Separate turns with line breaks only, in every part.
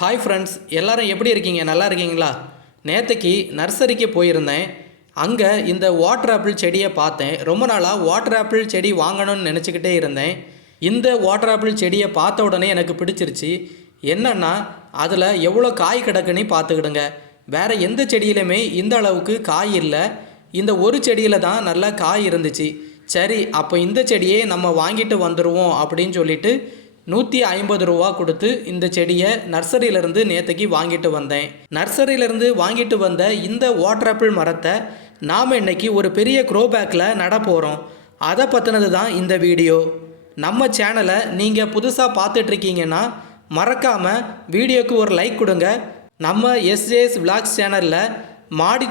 hi friends எல்லோரும் எப்படி இருக்கீங்க நல்லா இருக்கீங்களா நேற்றுக்கு நர்சரிக்கு போயிருந்தேன் அங்கே இந்த வாட்டர் ஆப்பிள் செடியை பார்த்தேன் ரொம்ப நாளாக வாட்டர் ஆப்பிள் செடி வாங்கணும்னு நினச்சிக்கிட்டே இருந்தேன் இந்த வாட்டர் ஆப்பிள் செடியை பார்த்த உடனே எனக்கு பிடிச்சிருச்சு என்னென்னா அதில் எவ்வளோ காய் கிடக்குன்னு பார்த்துக்கிடுங்க வேறு எந்த செடியிலுமே இந்த அளவுக்கு காய் இல்லை இந்த ஒரு செடியில் தான் நல்லா காய் இருந்துச்சு சரி அப்போ இந்த செடியே நம்ம வாங்கிட்டு வந்துடுவோம் அப்படின்னு சொல்லிட்டு நூற்றி ஐம்பது ரூபா கொடுத்து இந்த செடியை நர்சரியிலேருந்து நேற்றுக்கு வாங்கிட்டு வந்தேன் நர்சரியிலேருந்து வாங்கிட்டு வந்த இந்த வாட்டர் மரத்தை நாம் இன்றைக்கி ஒரு பெரிய க்ரோபேக்கில் நடப்போகிறோம் அதை பற்றினது தான் இந்த வீடியோ நம்ம சேனலை நீங்கள் புதுசாக பார்த்துட்ருக்கீங்கன்னா மறக்காமல் வீடியோக்கு ஒரு லைக் கொடுங்க நம்ம எஸ்ஜேஎஸ் விளாக்ஸ் சேனலில்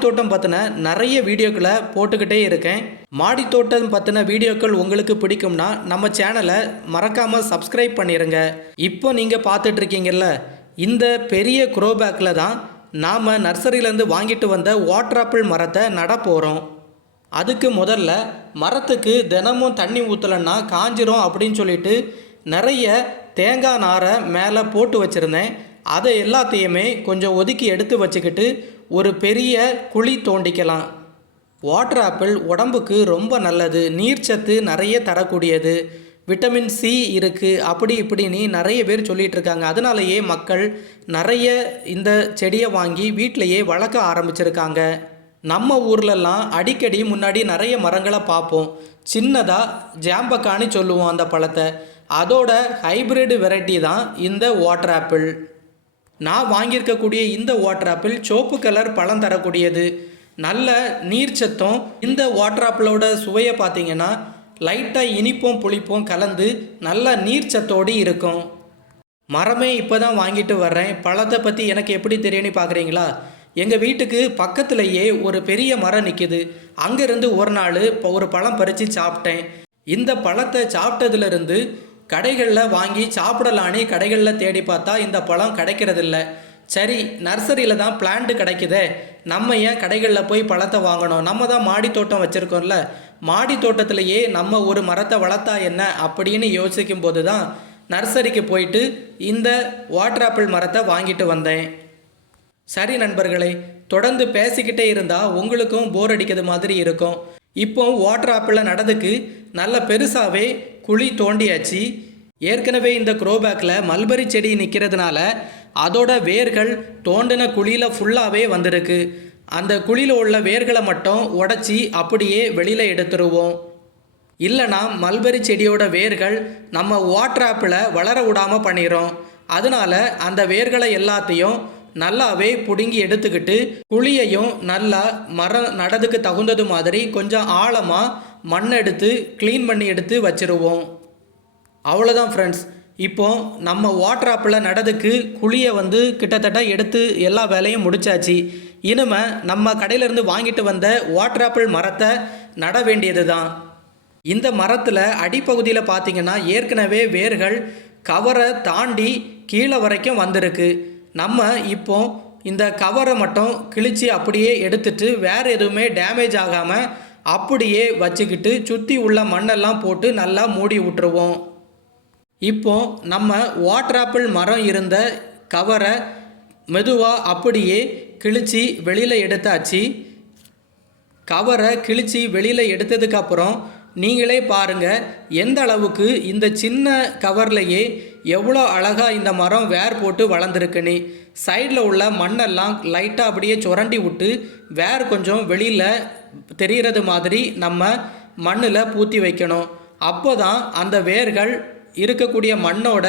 தோட்டம் பற்றின நிறைய வீடியோக்களை போட்டுக்கிட்டே இருக்கேன் தோட்டம் பற்றின வீடியோக்கள் உங்களுக்கு பிடிக்கும்னா நம்ம சேனலை மறக்காமல் சப்ஸ்கிரைப் பண்ணிடுங்க இப்போ நீங்கள் பார்த்துட்ருக்கீங்கல்ல இந்த பெரிய குரோபேக்கில் தான் நாம் நர்சரியிலேருந்து வாங்கிட்டு வந்த வாட்டர் ஆப்பிள் மரத்தை நடப்போகிறோம் அதுக்கு முதல்ல மரத்துக்கு தினமும் தண்ணி ஊற்றலைன்னா காஞ்சிரும் அப்படின்னு சொல்லிட்டு நிறைய தேங்காய் நாரை மேலே போட்டு வச்சுருந்தேன் அதை எல்லாத்தையுமே கொஞ்சம் ஒதுக்கி எடுத்து வச்சுக்கிட்டு ஒரு பெரிய குழி தோண்டிக்கலாம் வாட்டர் ஆப்பிள் உடம்புக்கு ரொம்ப நல்லது நீர்ச்சத்து நிறைய தரக்கூடியது விட்டமின் சி இருக்குது அப்படி இப்படின்னு நிறைய பேர் சொல்லிகிட்டு இருக்காங்க அதனாலேயே மக்கள் நிறைய இந்த செடியை வாங்கி வீட்டிலையே வளர்க்க ஆரம்பிச்சிருக்காங்க நம்ம ஊர்லெல்லாம் அடிக்கடி முன்னாடி நிறைய மரங்களை பார்ப்போம் சின்னதாக ஜாம்பக்கான்னு சொல்லுவோம் அந்த பழத்தை அதோட ஹைப்ரிட் வெரைட்டி தான் இந்த வாட்டர் ஆப்பிள் நான் வாங்கியிருக்கக்கூடிய இந்த வாட்ராப்பில் சோப்பு கலர் பழம் தரக்கூடியது நல்ல நீர்ச்சத்தம் இந்த வாட்ராப்பிலோட சுவையை பார்த்தீங்கன்னா லைட்டாக இனிப்பும் புளிப்பும் கலந்து நல்ல நீர்ச்சத்தோடு இருக்கும் மரமே இப்போ தான் வாங்கிட்டு வர்றேன் பழத்தை பற்றி எனக்கு எப்படி தெரியும்னு பார்க்குறீங்களா எங்கள் வீட்டுக்கு பக்கத்துலேயே ஒரு பெரிய மரம் நிற்கிது அங்கேருந்து ஒரு நாள் இப்போ ஒரு பழம் பறித்து சாப்பிட்டேன் இந்த பழத்தை சாப்பிட்டதுலேருந்து கடைகளில் வாங்கி சாப்பிடலான்னு கடைகளில் தேடி பார்த்தா இந்த பழம் கிடைக்கிறதில்ல சரி நர்சரியில் தான் பிளான்ட் கிடைக்குதே நம்ம ஏன் கடைகளில் போய் பழத்தை வாங்கணும் நம்ம தான் மாடி தோட்டம் வச்சுருக்கோம்ல மாடி தோட்டத்திலேயே நம்ம ஒரு மரத்தை வளர்த்தா என்ன அப்படின்னு யோசிக்கும் போது தான் நர்சரிக்கு போயிட்டு இந்த வாட்டர் ஆப்பிள் மரத்தை வாங்கிட்டு வந்தேன் சரி நண்பர்களே தொடர்ந்து பேசிக்கிட்டே இருந்தால் உங்களுக்கும் போர் அடிக்கிறது மாதிரி இருக்கும் இப்போ வாட்டர் ஆப்பிளில் நடந்துக்கு நல்ல பெருசாகவே குழி தோண்டியாச்சு ஏற்கனவே இந்த குரோபேக்கில் மல்பரி செடி நிற்கிறதுனால அதோட வேர்கள் தோண்டின குழியில் ஃபுல்லாகவே வந்திருக்கு அந்த குழியில் உள்ள வேர்களை மட்டும் உடச்சி அப்படியே வெளியில் எடுத்துருவோம் இல்லைன்னா மல்பரி செடியோட வேர்கள் நம்ம வாட்டர் ஆப்பில் வளர விடாமல் பண்ணிடும் அதனால் அந்த வேர்களை எல்லாத்தையும் நல்லாவே பிடுங்கி எடுத்துக்கிட்டு குழியையும் நல்லா மர நடதுக்கு தகுந்தது மாதிரி கொஞ்சம் ஆழமாக மண் எடுத்து க்ளீன் பண்ணி எடுத்து வச்சிருவோம் அவ்வளோதான் ஃப்ரெண்ட்ஸ் இப்போ நம்ம வாட்டர் ஆப்பில் நடதுக்கு குழியை வந்து கிட்டத்தட்ட எடுத்து எல்லா வேலையும் முடிச்சாச்சு இனிமே நம்ம கடையிலேருந்து வாங்கிட்டு வந்த வாட்டர் ஆப்பிள் மரத்தை நட வேண்டியது தான் இந்த மரத்தில் அடிப்பகுதியில் பார்த்திங்கன்னா ஏற்கனவே வேர்கள் கவரை தாண்டி கீழே வரைக்கும் வந்திருக்கு நம்ம இப்போ இந்த கவரை மட்டும் கிழித்து அப்படியே எடுத்துட்டு வேறு எதுவுமே டேமேஜ் ஆகாமல் அப்படியே வச்சுக்கிட்டு சுற்றி உள்ள மண்ணெல்லாம் போட்டு நல்லா மூடி விட்டுருவோம் இப்போ நம்ம வாட்டர் ஆப்பிள் மரம் இருந்த கவரை மெதுவாக அப்படியே கிழித்து வெளியில் எடுத்தாச்சு கவரை கிழித்து வெளியில் எடுத்ததுக்கப்புறம் நீங்களே பாருங்கள் எந்த அளவுக்கு இந்த சின்ன கவர்லையே எவ்வளோ அழகாக இந்த மரம் வேர் போட்டு வளர்ந்துருக்குன்னு சைடில் உள்ள மண்ணெல்லாம் லைட்டாக அப்படியே சுரண்டி விட்டு வேர் கொஞ்சம் வெளியில் தெரிகிறது மாதிரி நம்ம மண்ணில் பூத்தி வைக்கணும் அப்போ தான் அந்த வேர்கள் இருக்கக்கூடிய மண்ணோட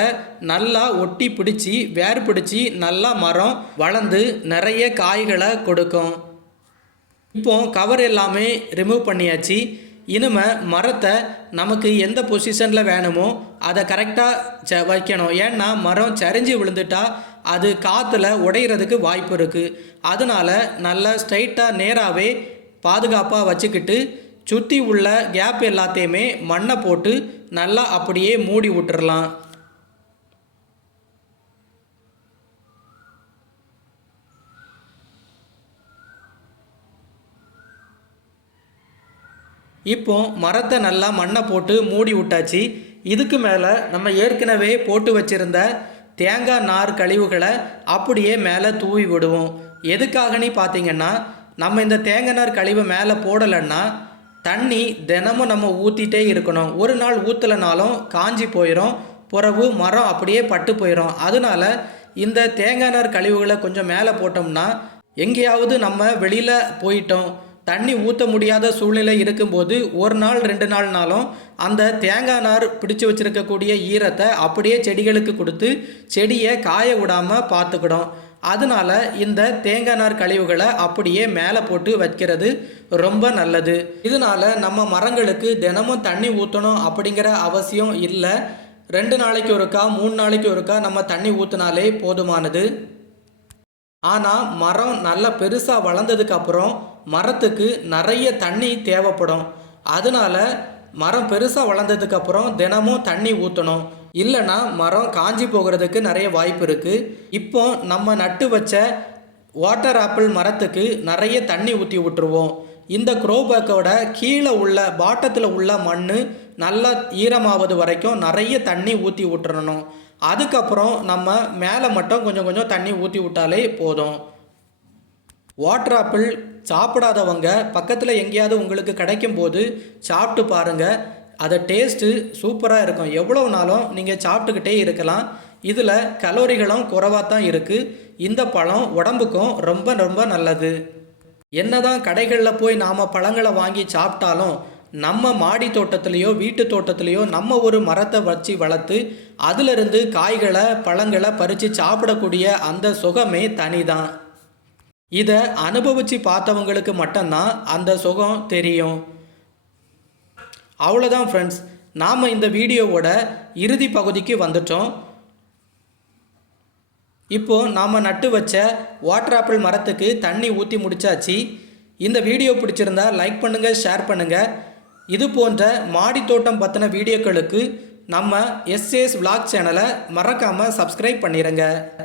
நல்லா ஒட்டி பிடிச்சி வேர் பிடிச்சி நல்லா மரம் வளர்ந்து நிறைய காய்களை கொடுக்கும் இப்போ கவர் எல்லாமே ரிமூவ் பண்ணியாச்சு இனிமேல் மரத்தை நமக்கு எந்த பொசிஷனில் வேணுமோ அதை கரெக்டாக ச வைக்கணும் ஏன்னா மரம் சரிஞ்சு விழுந்துட்டா அது காற்றுல உடையிறதுக்கு வாய்ப்பு இருக்குது அதனால் நல்லா ஸ்ட்ரைட்டாக நேராகவே பாதுகாப்பாக வச்சுக்கிட்டு சுற்றி உள்ள கேப் எல்லாத்தையுமே மண்ணை போட்டு நல்லா அப்படியே மூடி விட்டுறலாம் இப்போ மரத்தை நல்லா மண்ணை போட்டு மூடி விட்டாச்சு இதுக்கு மேலே நம்ம ஏற்கனவே போட்டு வச்சிருந்த தேங்காய் நார் கழிவுகளை அப்படியே மேலே தூவி விடுவோம் எதுக்காகனே பார்த்தீங்கன்னா நம்ம இந்த தேங்காய் நார் கழிவை மேலே போடலைன்னா தண்ணி தினமும் நம்ம ஊற்றிட்டே இருக்கணும் ஒரு நாள் ஊற்றலைனாலும் காஞ்சி போயிடும் புறவு மரம் அப்படியே பட்டு போயிடும் அதனால இந்த தேங்காய் நார் கழிவுகளை கொஞ்சம் மேலே போட்டோம்னா எங்கேயாவது நம்ம வெளியில் போயிட்டோம் தண்ணி ஊற்ற முடியாத சூழ்நிலை இருக்கும்போது ஒரு நாள் ரெண்டு நாள்னாலும் அந்த தேங்காய் நார் பிடிச்சு வச்சுருக்கக்கூடிய ஈரத்தை அப்படியே செடிகளுக்கு கொடுத்து செடியை காய விடாமல் பார்த்துக்கிடும் அதனால் இந்த தேங்காய் நார் கழிவுகளை அப்படியே மேலே போட்டு வைக்கிறது ரொம்ப நல்லது இதனால் நம்ம மரங்களுக்கு தினமும் தண்ணி ஊற்றணும் அப்படிங்கிற அவசியம் இல்லை ரெண்டு நாளைக்கு ஒருக்கா மூணு நாளைக்கு ஒருக்கா நம்ம தண்ணி ஊற்றினாலே போதுமானது ஆனால் மரம் நல்லா பெருசாக வளர்ந்ததுக்கப்புறம் மரத்துக்கு நிறைய தண்ணி தேவைப்படும் அதனால் மரம் பெருசாக வளர்ந்ததுக்கப்புறம் தினமும் தண்ணி ஊற்றணும் இல்லைன்னா மரம் காஞ்சி போகிறதுக்கு நிறைய வாய்ப்பு இருக்குது இப்போ நம்ம நட்டு வச்ச வாட்டர் ஆப்பிள் மரத்துக்கு நிறைய தண்ணி ஊற்றி விட்டுருவோம் இந்த குரோபேக்கோட கீழே உள்ள பாட்டத்தில் உள்ள மண் நல்லா ஈரமாவது வரைக்கும் நிறைய தண்ணி ஊற்றி விட்டுறணும் அதுக்கப்புறம் நம்ம மேலே மட்டும் கொஞ்சம் கொஞ்சம் தண்ணி ஊற்றி விட்டாலே போதும் வாட்டர் ஆப்பிள் சாப்பிடாதவங்க பக்கத்தில் எங்கேயாவது உங்களுக்கு கிடைக்கும் போது சாப்பிட்டு பாருங்கள் அதை டேஸ்ட்டு சூப்பராக இருக்கும் எவ்வளோ நாளும் நீங்கள் சாப்பிட்டுக்கிட்டே இருக்கலாம் இதில் கலோரிகளும் குறைவாக தான் இருக்குது இந்த பழம் உடம்புக்கும் ரொம்ப ரொம்ப நல்லது என்ன தான் கடைகளில் போய் நாம் பழங்களை வாங்கி சாப்பிட்டாலும் நம்ம மாடி தோட்டத்துலேயோ வீட்டு தோட்டத்துலேயோ நம்ம ஒரு மரத்தை வச்சு வளர்த்து அதிலிருந்து காய்களை பழங்களை பறித்து சாப்பிடக்கூடிய அந்த சுகமே தனி தான் இதை அனுபவித்து பார்த்தவங்களுக்கு மட்டும்தான் அந்த சுகம் தெரியும் அவ்வளோதான் ஃப்ரெண்ட்ஸ் நாம் இந்த வீடியோவோட இறுதி பகுதிக்கு வந்துட்டோம் இப்போது நாம் நட்டு வச்ச வாட்டர் ஆப்பிள் மரத்துக்கு தண்ணி ஊற்றி முடிச்சாச்சு இந்த வீடியோ பிடிச்சிருந்தா லைக் பண்ணுங்கள் ஷேர் பண்ணுங்கள் இது போன்ற மாடி தோட்டம் பற்றின வீடியோக்களுக்கு நம்ம எஸ்ஏஎஸ் விளாக் சேனலை மறக்காமல் சப்ஸ்கிரைப் பண்ணிடுங்க